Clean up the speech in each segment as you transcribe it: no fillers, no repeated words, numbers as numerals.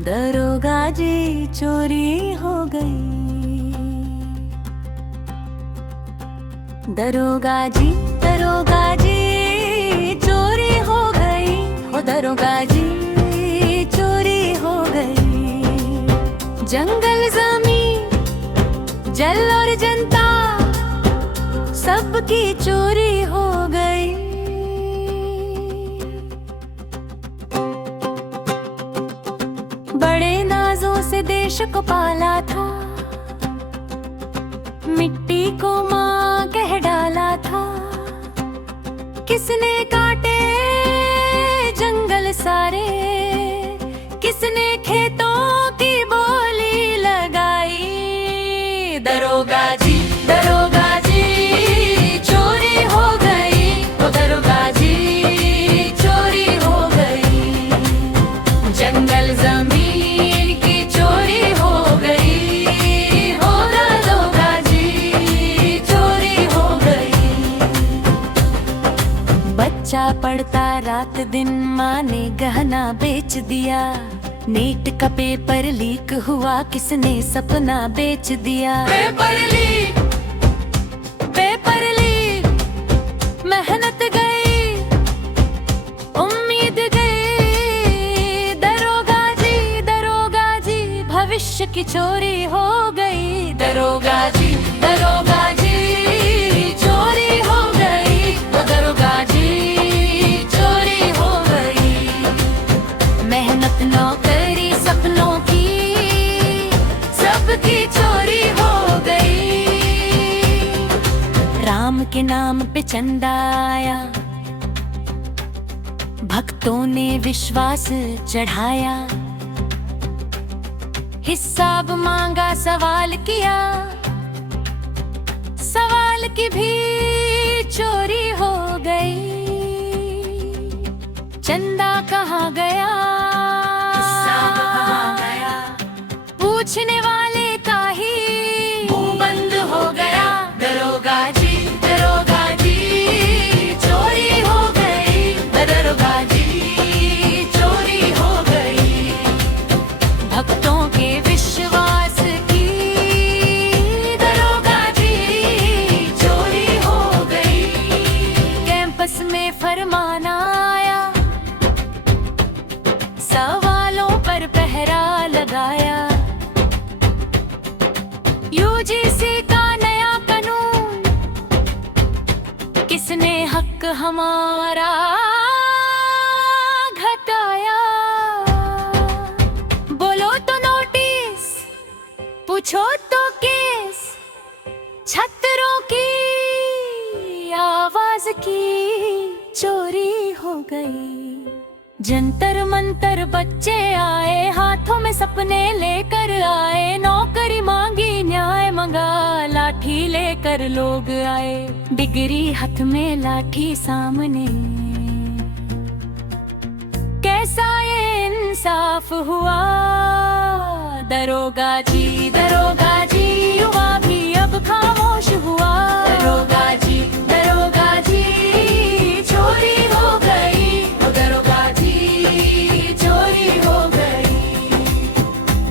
दरोगा जी चोरी हो गई। दरोगा जी चोरी हो गई। हो दरोगा जी चोरी हो गई। जंगल जमीन जल और जनता सबकी चोरी हो गई। बड़े नाजों से देश को पाला था, मिट्टी को माँ कह डाला था। किसने काटे जंगल सारे, किसने खेतों की बोली लगाई। दरोगा जी चोरी हो गई। ओ दरोगा जी चोरी हो गई। जंगल जमीन की चोरी हो गई। हो दरोगा जी चोरी हो गई। बच्चा पढ़ता रात दिन, माँ ने गहना बेच दिया। नीट का पेपर लीक हुआ, किसने सपना बेच दिया। पेपर लीक मेहनत गई, उम्मीद गई। दरोगा जी भविष्य की चोरी हो गई। दरोगा जी चोरी हो गई। दरोगा जी चोरी हो गई। मेहनत नौकरी सपनों की सबकी चोरी हो गई। राम के नाम पे चंदा आया, भक्तों ने विश्वास चढ़ाया। हिसाब मांगा, सवाल किया, सवाल की भी चोरी हो गई। चंदा कहाँ गया, पूछने वाले का ही मुंह बंद हो गया। दरोगा जी चोरी हो गई। दरोगा जी चोरी हो गई। भक्तों के विश्वास की दरोगा जी चोरी हो गई। कैंपस में फरमान आया, सवालों पर पहरा लगाया। यूजीसी का नया कानून, किसने हक हमारा घटाया। बोलो तो नोटिस, पूछो तो केस। छात्रों की आवाज की चोरी हो गई। जंतर मंतर बच्चे आए, हाथों में सपने लेकर आए। नौकरी मांगी, न्याय मंगा, लाठी लेकर लोग आए। डिग्री हाथ में, लाठी सामने, कैसा ये इंसाफ हुआ। दरोगा जी युवा भी अब खामोश हुआ। दरोगा जी चोरी हो गई। दरोगा जी चोरी हो गई।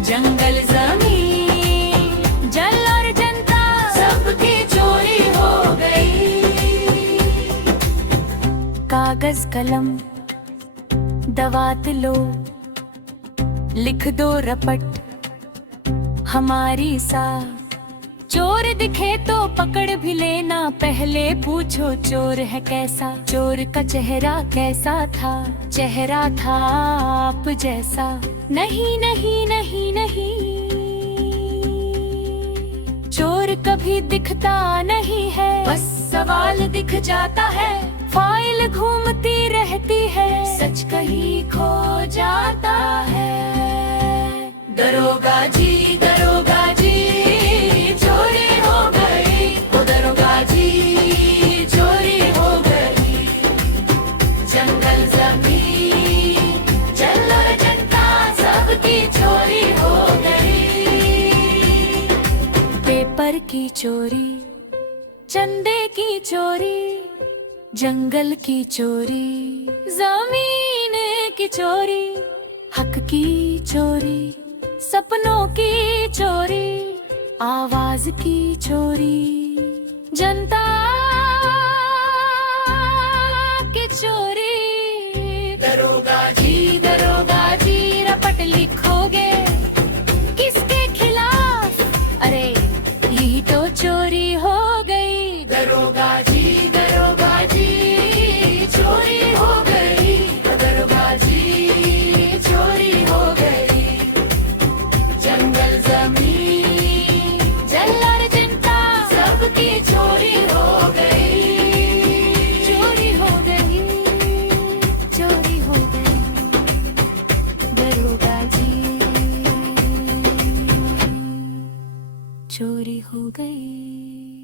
जंगल जमीन जल और जनता सबकी चोरी हो गई। कागज कलम दवात लो, लिख दो रपट हमारी सा। चोर दिखे तो पकड़ भी लेना, पहले पूछो चोर है कैसा। चोर का चेहरा कैसा था, चेहरा था आप जैसा। नहीं, चोर कभी दिखता नहीं है, बस सवाल दिख जाता है। फाइल घूमती रहती है, सच कहीं खो जाता है। दरोगा जी चोरी हो गई। ओ दरोगा जी चोरी हो गई। जंगल जमीन जल और जनता सबकी चोरी हो गई। पेपर की चोरी, चंदे की चोरी, जंगल की चोरी, जमीन की चोरी, हक की चोरी, सपनों की चोरी, आवाज की चोरी, जनता की चोरी। दरोगा जी रपट लिखोगे किसके खिलाफ? अरे यही तो चोरी हो गई। दरोगा जी चोरी हो गई। दरोगा जी चोरी हो गई। जंगल जमीन जल और जनता सबकी चोरी हो गई। चोरी हो गई, चोरी हो गई। दरोगा जी चोरी हो गई।